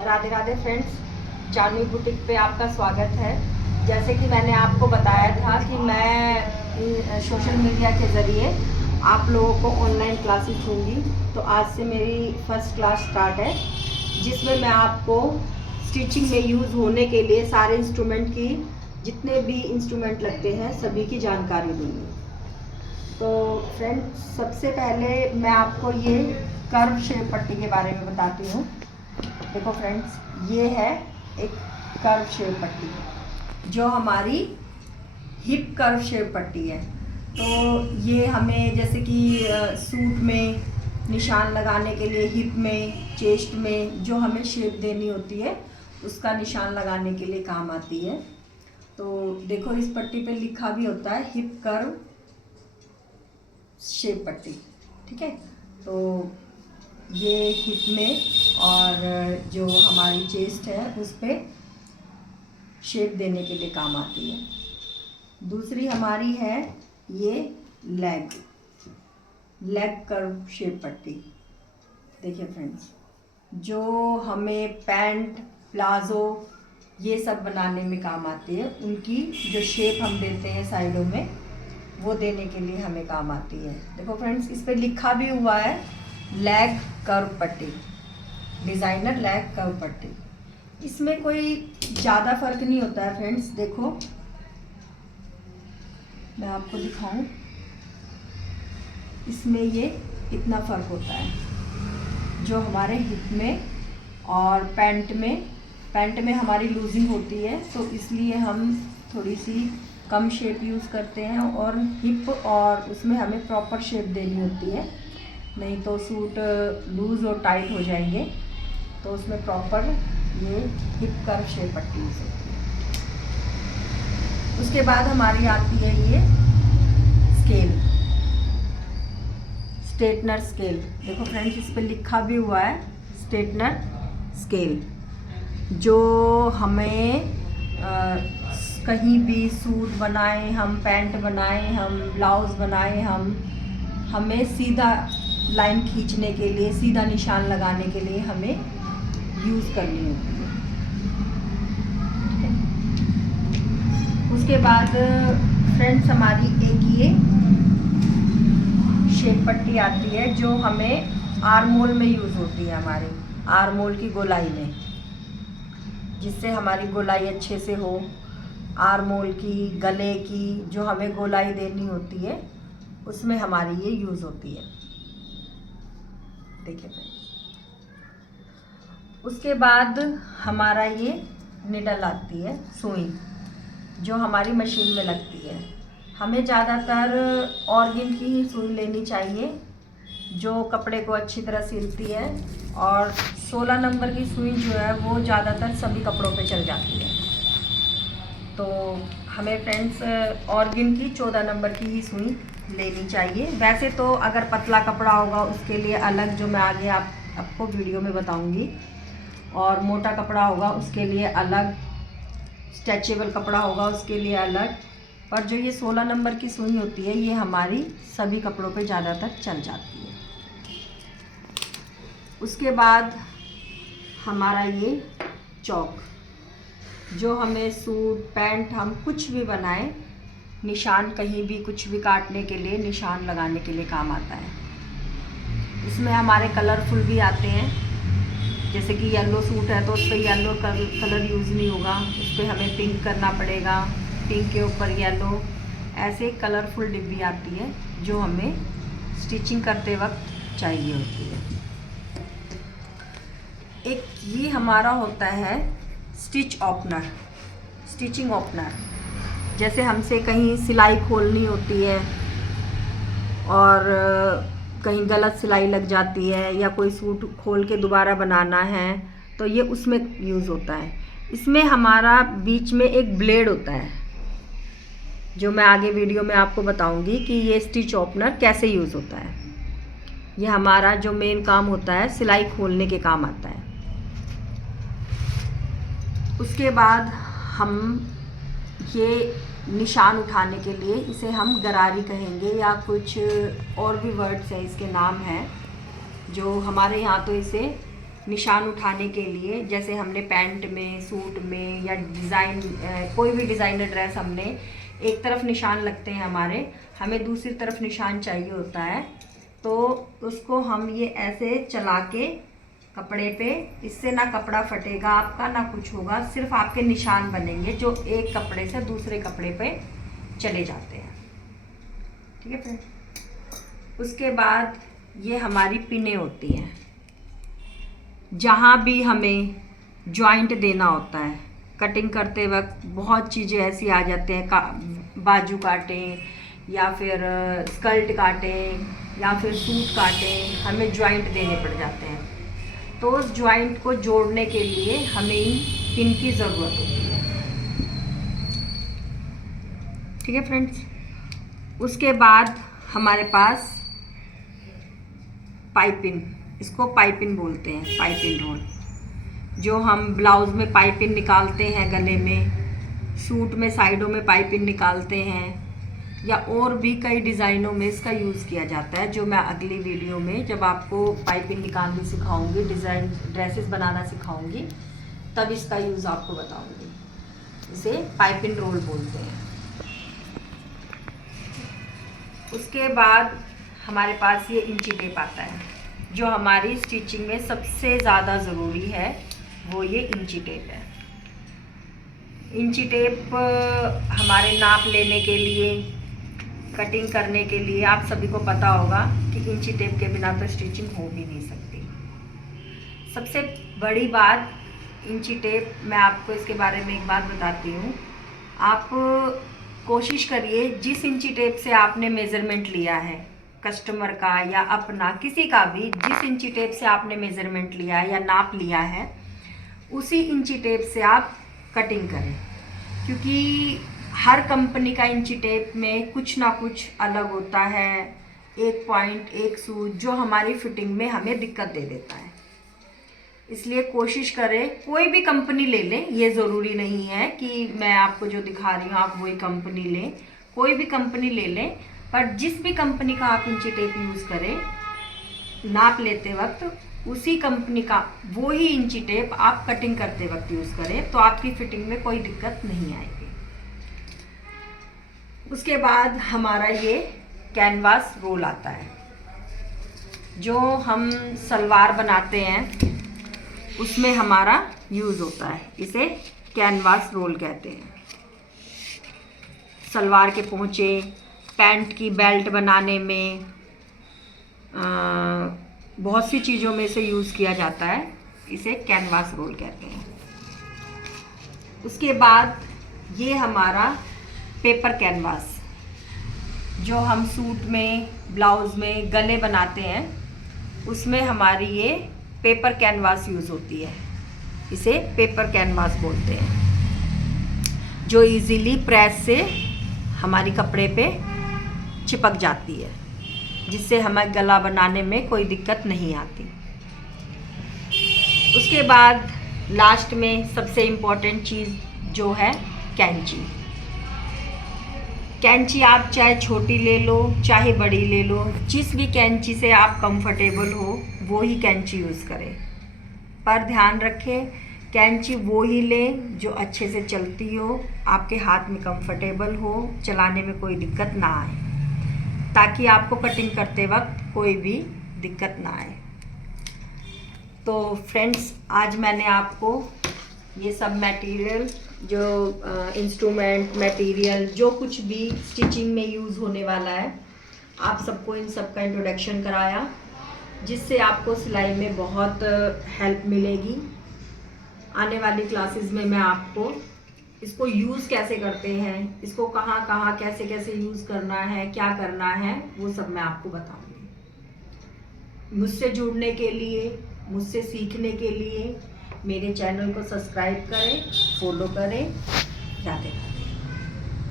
Radhe Radhe friends, Janvi boutique पे आपका स्वागत है। जैसे कि मैंने आपको बताया था कि मैं सोशल मीडिया के ज़रिए आप लोगों को ऑनलाइन क्लासेस दूँगी। तो आज से मेरी फर्स्ट क्लास स्टार्ट है, जिसमें मैं आपको स्टिचिंग में यूज़ होने के लिए सारे इंस्ट्रूमेंट की, जितने भी इंस्ट्रूमेंट लगते हैं सभी की जानकारी दूँगी। तो फ्रेंड्स, सबसे पहले मैं आपको ये कर्व शेप पट्टी के बारे में बताती हूँ। देखो फ्रेंड्स, ये है एक कर्व शेप पट्टी जो हमारी हिप कर्व शेप पट्टी है। तो ये हमें जैसे कि सूट में निशान लगाने के लिए, हिप में, चेस्ट में जो हमें शेप देनी होती है उसका निशान लगाने के लिए काम आती है। तो देखो, इस पट्टी पे लिखा भी होता है हिप कर्व शेप पट्टी, ठीक है। तो ये हिप में और जो हमारी चेस्ट है उस पर शेप देने के लिए काम आती है। दूसरी हमारी है ये लेग कर्व शेप पट्टी। देखिए फ्रेंड्स, जो हमें पैंट, प्लाज़ो ये सब बनाने में काम आती है, उनकी जो शेप हम देते हैं साइडों में, वो देने के लिए हमें काम आती है। देखो फ्रेंड्स, इस पर लिखा भी हुआ है लेग कर्व पट्टी, डिज़ाइनर लेग कर्व पट्टी। इसमें कोई ज़्यादा फर्क नहीं होता है फ्रेंड्स। देखो, मैं आपको दिखाऊं, इसमें ये इतना फ़र्क होता है जो हमारे हिप में और पैंट में हमारी लूजिंग होती है, तो इसलिए हम थोड़ी सी कम शेप यूज़ करते हैं, और हिप और उसमें हमें प्रॉपर शेप देनी होती है, नहीं तो सूट लूज़ और टाइट हो जाएंगे। तो उसमें प्रॉपर ये हिप कर्व शेप पट्टी यूज़ होती है। उसके बाद हमारी आती है ये स्केल, स्ट्रेटनर स्केल। देखो फ्रेंड्स, इस पर लिखा भी हुआ है स्ट्रेटनर स्केल, जो हमें कहीं भी सूट बनाए हम, पैंट बनाए हम, ब्लाउज़ बनाए हम, हमें सीधा लाइन खींचने के लिए, सीधा निशान लगाने के लिए हमें यूज़ करनी होती है। उसके बाद फ्रेंड्स, हमारी एक ये शेप पट्टी आती है जो हमें आर्मोल में यूज़ होती है, हमारे आर्मोल की गोलाई में, जिससे हमारी गोलाई अच्छे से हो। आर्मोल की, गले की जो हमें गोलाई देनी होती है, उसमें हमारी ये यूज़ होती है। देखिए फ्रेंड्स, उसके बाद हमारा ये निडल आती है, सुई, जो हमारी मशीन में लगती है। हमें ज़्यादातर ऑर्गन की ही सुई लेनी चाहिए, जो कपड़े को अच्छी तरह सिलती है, और 16 नंबर की सुई जो है वो ज़्यादातर सभी कपड़ों पे चल जाती है। तो हमें फ्रेंड्स ऑर्गन की 14 नंबर की ही सुई लेनी चाहिए। वैसे तो अगर पतला कपड़ा होगा उसके लिए अलग, जो मैं आगे आपको वीडियो में बताऊंगी, और मोटा कपड़ा होगा उसके लिए अलग, स्ट्रेचेबल कपड़ा होगा उसके लिए अलग। पर जो ये 16 नंबर की सुई होती है, ये हमारी सभी कपड़ों पे ज़्यादातर चल जाती है। उसके बाद हमारा ये चौक, जो हमें सूट, पैंट, हम कुछ भी बनाएं, निशान कहीं भी कुछ भी काटने के लिए, निशान लगाने के लिए काम आता है। इसमें हमारे कलरफुल भी आते हैं, जैसे कि येलो सूट है तो उस पर येलो कलर यूज़ नहीं होगा, उस पर हमें पिंक करना पड़ेगा, पिंक के ऊपर येलो, ऐसे कलरफुल डिब्बी आती है जो हमें स्टिचिंग करते वक्त चाहिए होती है। एक ये हमारा होता है स्टिचिंग ओपनर। जैसे हमसे कहीं सिलाई खोलनी होती है और कहीं गलत सिलाई लग जाती है, या कोई सूट खोल के दोबारा बनाना है, तो ये उसमें यूज़ होता है। इसमें हमारा बीच में एक ब्लेड होता है, जो मैं आगे वीडियो में आपको बताऊंगी कि ये स्टिच ओपनर कैसे यूज़ होता है। ये हमारा जो मेन काम होता है, सिलाई खोलने के काम आता है। उसके बाद हम ये निशान उठाने के लिए, इसे हम गरारी कहेंगे, या कुछ और भी वर्ड्स हैं, इसके नाम हैं, जो हमारे यहाँ तो इसे निशान उठाने के लिए, जैसे हमने पैंट में, सूट में या डिज़ाइन कोई भी डिज़ाइनर ड्रेस, हमने एक तरफ निशान लगते हैं हमारे, हमें दूसरी तरफ निशान चाहिए होता है, तो उसको हम ये ऐसे चला के कपड़े पे, इससे ना कपड़ा फटेगा आपका ना कुछ होगा, सिर्फ आपके निशान बनेंगे जो एक कपड़े से दूसरे कपड़े पे चले जाते हैं। ठीक है फ्रेंड। उसके बाद ये हमारी पिनें होती हैं, जहाँ भी हमें जॉइंट देना होता है कटिंग करते वक्त, बहुत चीज़ें ऐसी आ जाते हैं, बाजू काटें या फिर स्कर्ट काटें या फिर सूट काटें, हमें जॉइंट देने पड़ जाते हैं, तो उस जॉइंट को जोड़ने के लिए हमें इन पिन की ज़रूरत होती है। ठीक है फ्रेंड्स। उसके बाद हमारे पास पाइपिंग, इसको पाइपिंग बोलते हैं, पाइपिंग रोल, जो हम ब्लाउज़ में पाइपिंग निकालते हैं, गले में, सूट में साइडों में पाइपिंग निकालते हैं, या और भी कई डिज़ाइनों में इसका यूज़ किया जाता है, जो मैं अगली वीडियो में जब आपको पाइपिंग निकालनी सिखाऊंगी, डिज़ाइन ड्रेसेस बनाना सिखाऊंगी, तब इसका यूज़ आपको बताऊंगी। इसे पाइपिंग रोल बोलते हैं। उसके बाद हमारे पास ये इंची टेप आता है, जो हमारी स्टिचिंग में सबसे ज़्यादा ज़रूरी है, वो ये इंची टेप है। इंची टेप हमारे नाप लेने के लिए, कटिंग करने के लिए, आप सभी को पता होगा कि इंची टेप के बिना तो स्टिचिंग हो भी नहीं सकती। सबसे बड़ी बात इंची टेप, मैं आपको इसके बारे में एक बात बताती हूँ। आप कोशिश करिए, जिस इंची टेप से आपने मेज़रमेंट लिया है, कस्टमर का या अपना, किसी का भी, जिस इंची टेप से आपने मेज़रमेंट लिया है या नाप लिया है, उसी इंची टेप से आप कटिंग करें, क्योंकि हर कंपनी का इंची टेप में कुछ ना कुछ अलग होता है, एक पॉइंट, एक सूच, जो हमारी फिटिंग में हमें दिक्कत दे देता है। इसलिए कोशिश करें, कोई भी कंपनी ले लें, ये ज़रूरी नहीं है कि मैं आपको जो दिखा रही हूँ आप वही कंपनी लें, कोई भी कंपनी ले लें, पर जिस भी कंपनी का आप इंची टेप यूज़ करें, नाप लेते वक्त उसी कंपनी का वो ही इंची टेप आप कटिंग करते वक्त यूज़ करें, तो आपकी फिटिंग में कोई दिक्कत नहीं आएगी। उसके बाद हमारा ये कैनवास रोल आता है, जो हम सलवार बनाते हैं उसमें हमारा यूज़ होता है, इसे कैनवास रोल कहते हैं। सलवार के पोंचे, पैंट की बेल्ट बनाने में, बहुत सी चीज़ों में इसे यूज़ किया जाता है, इसे कैनवास रोल कहते हैं। उसके बाद ये हमारा पेपर कैनवास, जो हम सूट में, ब्लाउज़ में, गले बनाते हैं, उसमें हमारी ये पेपर कैनवास यूज़ होती है, इसे पेपर कैनवास बोलते हैं, जो इजीली प्रेस से हमारी कपड़े पे चिपक जाती है, जिससे हमें गला बनाने में कोई दिक्कत नहीं आती। उसके बाद लास्ट में सबसे इम्पोर्टेंट चीज़ जो है कैंची। कैंची आप चाहे छोटी ले लो चाहे बड़ी ले लो, जिस भी कैंची से आप कंफर्टेबल हो वो ही कैंची यूज़ करें, पर ध्यान रखें कैंची वो ही लें जो अच्छे से चलती हो, आपके हाथ में कंफर्टेबल हो, चलाने में कोई दिक्कत ना आए, ताकि आपको कटिंग करते वक्त कोई भी दिक्कत ना आए। तो फ्रेंड्स, आज मैंने आपको ये सब मटेरियल, जो इंस्ट्रूमेंट मटेरियल, जो कुछ भी स्टिचिंग में यूज़ होने वाला है, आप सबको इन सब का इंट्रोडक्शन कराया, जिससे आपको सिलाई में बहुत हेल्प मिलेगी। आने वाली क्लासेस में मैं आपको इसको यूज़ कैसे करते हैं, इसको कहाँ कहाँ कैसे कैसे यूज़ करना है, क्या करना है, वो सब मैं आपको बताऊंगी। मुझसे जुड़ने के लिए, मुझसे सीखने के लिए मेरे चैनल को सब्सक्राइब करें, फॉलो करें। राधे राधे।